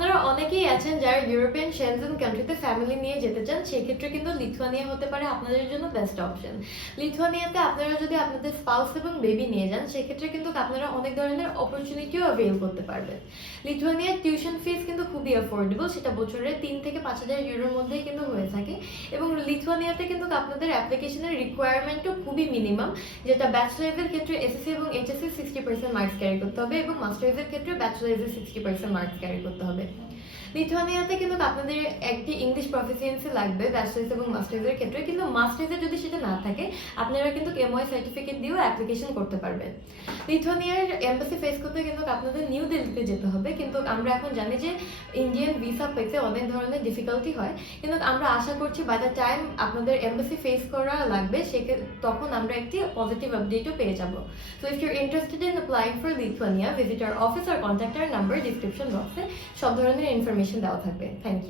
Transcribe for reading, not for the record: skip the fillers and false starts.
আপনারা অনেকেই আছেন যারা ইউরোপিয়ান শেনজেন কান্ট্রিতে ফ্যামিলি নিয়ে যেতে চান, সেক্ষেত্রে কিন্তু লিথুয়ানিয়া হতে পারে আপনাদের জন্য বেস্ট অপশন। লিথুয়ানিয়াতে আপনারা যদি আপনাদের স্পাউস এবং বেবি নিয়ে যান, সেক্ষেত্রে কিন্তু আপনারা অনেক ধরনের অপরচুনিটিও অ্যাভেল করতে পারবেন। লিথুয়ানিয়ার টিউশন ফিস কিন্তু খুবই অ্যাফোর্ডেবল, সেটা বছরে 3 থেকে 5,000 ইউরোর মধ্যেই কিন্তু হয়ে থাকে। এবং লিথুয়ানিয়াতে কিন্তু আপনাদের অ্যাপ্লিকেশনের রিকোয়ারমেন্টও খুবই মিনিমাম, যেটা ব্যাচেলার্সের ক্ষেত্রে এসএসসি এবং এইচএসসি 60% মার্কস ক্যারি করতে হবে এবং মাস্টার্সের ক্ষেত্রে ব্যাচেলার্সের 60% মার্কস ক্যারি করতে হবে। লিথুয়ানিয়াতে কিন্তু আপনাদের একটি ইংলিশ প্রফিসিয়েন্সি লাগবে ব্যাচেলার্স এবং মাস্টার্সের ক্ষেত্রে, কিন্তু মাস্টার্সে যদি সেটা না থাকে আপনারা কিন্তু এমওআই সার্টিফিকেট দিয়েও অ্যাপ্লিকেশন করতে পারবেন। লিথুয়ানিয়ার এম্বাসি ফেস করতে কিন্তু আপনাদের নিউ দিল্লিতে যেতে হবে, কিন্তু আমরা এখন জানি যে ইন্ডিয়ান ভিসা পেতে অনেক ধরনের ডিফিকাল্টি হয়, কিন্তু আমরা আশা করছি বাই দ্য টাইম আপনাদের এম্বাসি ফেস করা লাগবে তখন আমরা একটি পজিটিভ আপডেটও পেয়ে যাব। So if your interested in applying for Lithuania, visit our office আর কন্ট্যাক্ট আওয়ার নাম্বার ডিসক্রিপশন বক্সে সব ধরনের ইনফরমেশন দেওয়া থাকবে। Thank you.